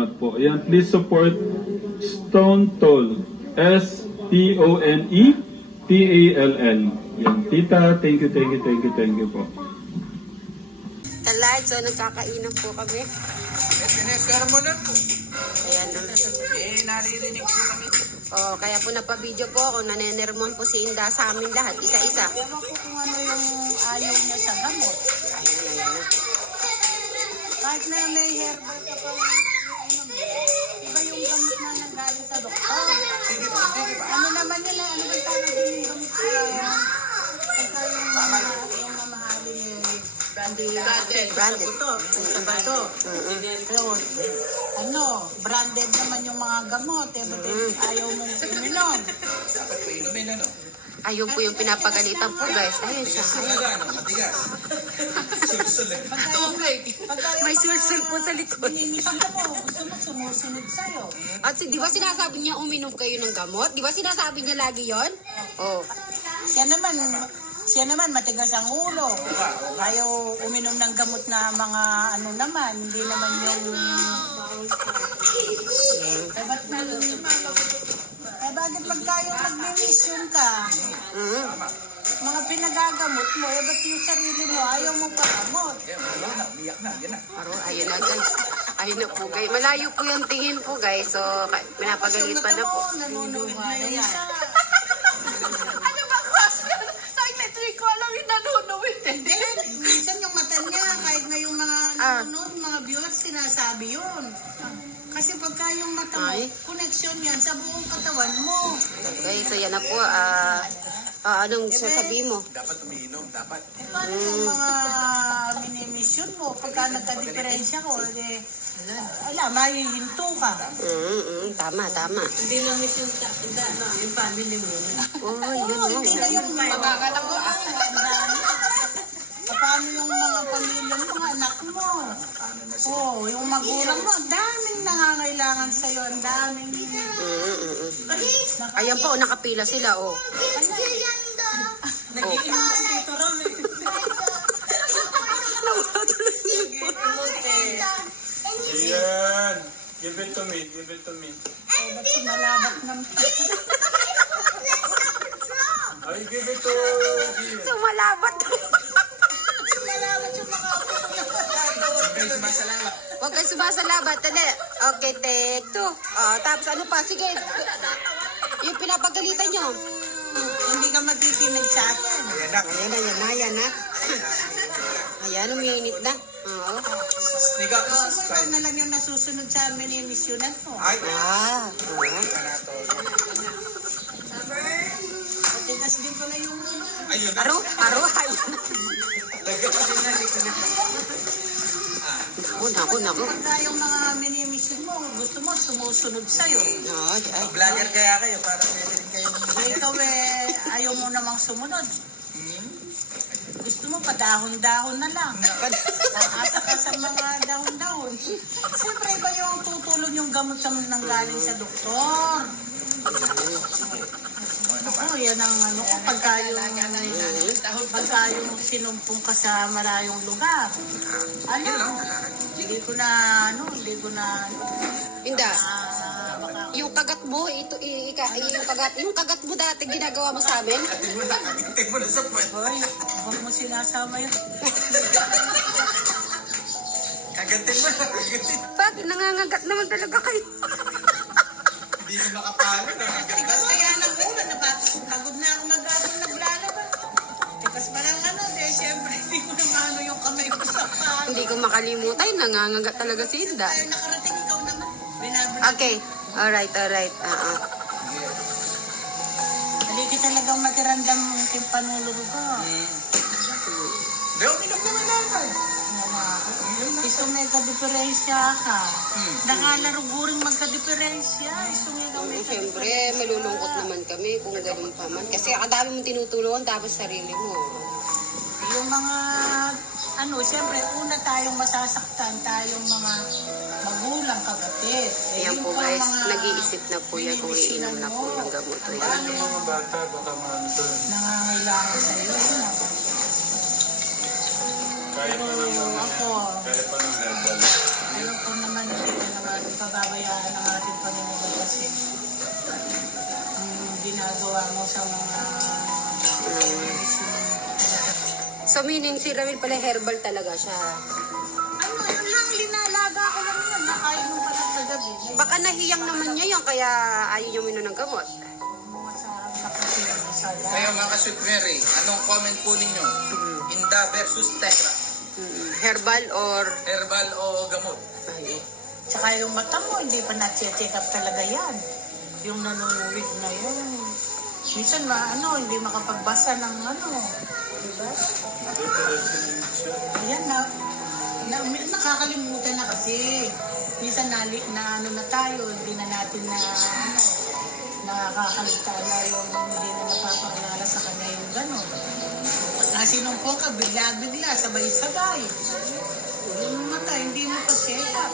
salamat po. Ayan, please support Stone Toll. STONETALL. Yan, tita, thank you po. Kalad, so nagkakainan po kami. Pinespera mo lang po. Ayan. Naririnig po kami. Oh, kaya po napabideo po ako, nanenermon po si Inda sa amin lahat, isa-isa. Ewan ko kung ano yung ayaw niya sa gamot. Ayan. Kahit na may herbal ka pa, iba yung gamot na nanggaling sa doktor. Sige pa. Ano naman nila, ano ba tawag yung gamot na pagka yung mamahalin Branded. Sa bato. Yun. Ano, branded naman yung mga gamot. But ayaw mong uminom. Dapat po inumin ano. Ayun po yung pinapagalitan po guys. Ayun siya. Ayun. Matigas. Susunod. May sulsul po sa likod. Ninisin mo, gusto mo sumusunod sa'yo. At di ba sinasabi niya uminom kayo ng gamot? Di ba sinasabi niya lagi yon? Oh. Siya naman matigas ang ulo. Ayaw uminom ng gamot na mga ano naman, hindi naman yung... bakit pagka yung nag-mission ka, mga pinagagamot mo, ba't yung sarili mo, ayaw mo pagamot? Umiyak na. Yan na. Paro, ayun na guys. Ayun na po guys. Malayo po yung tingin po guys. So, pinapaгаlit pa na po. Nanunuwid na yung isa. Ano ba question? Nag-metric ko alam yung nanunuwid. Hindi, minsan yung mata niya, kahit na yung mga nanonood, mga viewers, sinasabi yun. Kasi pagka yung mata mo, connection yan sa buong katawan mo. Okay, so yan na po. Anong sasabihin mo? Dapat umiinom. Dapat. Paano yung mga mini-mission mo? Pagka nagka-diferensya ko, mahihinto ka. Tama. Hindi lang mission sa yung family mo. Oh, yun mo. Hindi na yung magkakatabo. Paano yung mga pamilya mo, mga anak mo? Yung magulang mo, ang daming nangangailangan sa'yo, ang daming... Ayan po, nakapila sila, oh. Nag-iinom si Tito Ram. Ayan, give it to me. Ba't sumalabat naman? Ay, give it to Sumalabat. Sumalabat yung mga Masalamat. Huwag kayo sumasalabat. Tali. Okay, take two. Tapos ano pa? Sige. Yung pinapagalitan nyo. hindi ka magkikinig sa akin. Yan na. Ayan, umiinit na. Oo. Sniga. Ikaw na lang yung nasusunod sa amin yung missionan mo. Ay. Oo. Matigas din pala yung... Ayun. Aro. Ayan. Naku. Pagka yung mga mini-mission mo, gusto mo sumusunod sa'yo. Vlogger kaya kayo para pwede kayo. Ikaw ayaw mo namang sumunod. Gusto mo padahon-dahon na lang. Aasa ka sa mga dahon-dahon. Siyempre iba yung tutulong yung gamot sa nanggaling sa doktor. Yan ang ano ko, pagka yung sinumpong ka sa malayong lugar. Hindi ko na Inda. Yung kagat mo, yung kagat mo dati ginagawa mo sa amin. Kagitin mo na sa puwet. Hoy, huwag mo sinasama yun. Kagatin mo na. Pag nangangagat naman talaga kayo. Hindi na makapalo na. Tikas kaya ng ulan, pagod na ako naglalaba. Tikas pa lang siyempre hindi ko na maano yung kamay ko sa palo. Hindi ko makalimutan, nangangagat talaga si Inda. Tayo nakarating, ikaw naman. Okay. Alright. Hindi ka talagang matirandam yung panuluro ko. Hindi, uminom naman naman. Iso may ka-diferensya ka. Nakalaro guring magka-diferensya. Iso may ka-diferensya. Siyempre, malulungkot naman kami kung ganun pa man. Kasi kadami mong tinutulungan tapos sarili mo. Yung mga, siyempre, una tayong masasaktan, tayong mga magulang, kapatid. Ayan po guys, nag-iisip na po yan kung iinom na po ng gamot. Ano yung mga bata, baka maandun. Nangangailangan sa'yo. Kaya pa ng Ako, herbal. Alam ko naman hindi ko naman pababayaan ang ating Panginoon kasi ang ginagawa mo sa mga So meaning si Ramil pala herbal talaga siya. ano yun lang, linalaga ko lang yun. Nakain mo pa lang kagabi. Baka nahiyang naman niya yun kaya ayaw niya uminom ng gamot. Masarap na kasi sa Kayo mga ka-Sweet Mary, anong comment po ninyo? Inda versus Tekra. Herbal or... Herbal o gamot? Ay, Tsaka yung mata mo, hindi pa na-check up talaga yan. Yung nanunuwid na yun. Minsan hindi makapagbasa ng diba? Ayan nakakalimutan na kasi. Minsan na tayo, hindi na natin nakakaligtaan na yung hindi na napapaalala sa kanya yung gano'n. Nasinumpong ka, bigla-bigla, sabay-sabay. Yung mata, hindi mo pa check up.